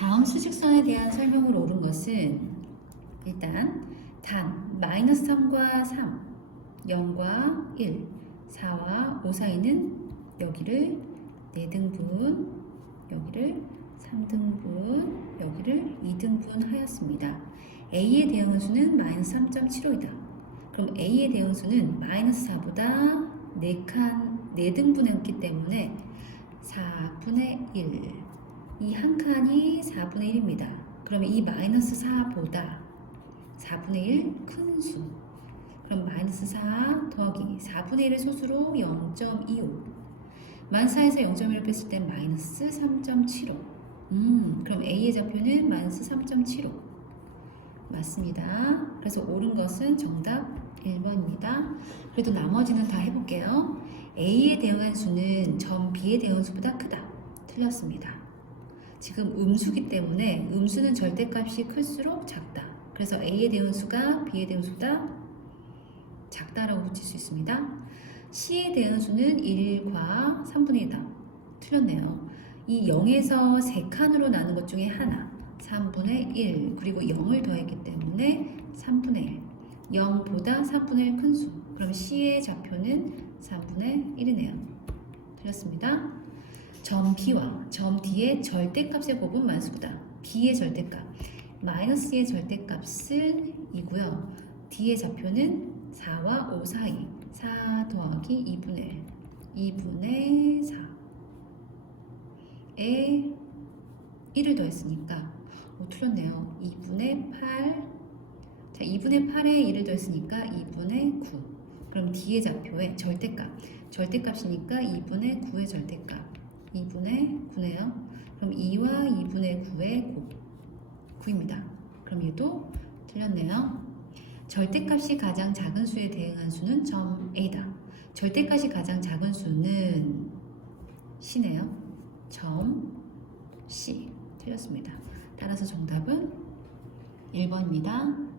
다음 수직선에 대한 설명을 옳은 것은 일단 단 마이너스 3과 3, 0과 1, 4와 5 사이는 여기를 4등분, 여기를 3등분, 여기를 2등분 하였습니다. A의 대응수는 마이너스 3.75이다. 그럼 A의 대응수는 마이너스 4보다 4칸, 4등분했기 때문에 4분의 1. 이 한 칸이 4분의 1입니다. 그러면 이 마이너스 4보다 4분의 1 큰 수. 그럼 마이너스 4 더하기 4분의 1의 소수로 0.25. 만사에서 0.1을 뺐을 땐 마이너스 3.75. 음, 그럼 A의 좌표는 마이너스 3.75. 맞습니다. 그래서 옳은 것은 정답 1번입니다. 그래도 나머지는 다 해볼게요. A에 대응한 수는 점 B에 대응한 수보다 크다. 틀렸습니다. 지금 음수기 때문에 음수는 절대값이 클수록 작다. 그래서 A에 대응한 수가 B에 대응한 수보다 작다라고 붙일 수 있습니다. C에 대응한 수는 1과 3분의 1다. 틀렸네요. 이 0에서 3칸으로 나눈 것 중에 하나. 3분의 1 그리고 0을 더했기 때문에 3분의 1 0보다 3분의 1 큰 수 그럼 C의 좌표는 3분의 1이네요 틀렸습니다 점 B와 점 D의 절대값의 곱은 만수보다 B의 절대값 마이너스 의 절대값은 2고요 D의 좌표는 4와 5 사이 4 더하기 2분의 1 2분의 4에 1을 더했으니까 오, 틀렸네요. 2분의 8. 자, 2분의 8에 1을 더했으니까 2분의 9. 그럼 D의 좌표의 절대값. 절대값이니까 2분의 9의 절대값. 2분의 9네요. 그럼 2와 2분의 9의 곱. 9입니다. 그럼 얘도 틀렸네요. 절대값이 가장 작은 수에 대응한 수는 점 A다. 절대값이 가장 작은 수는 C네요. 점 C. 틀렸습니다. 따라서 정답은 1번입니다.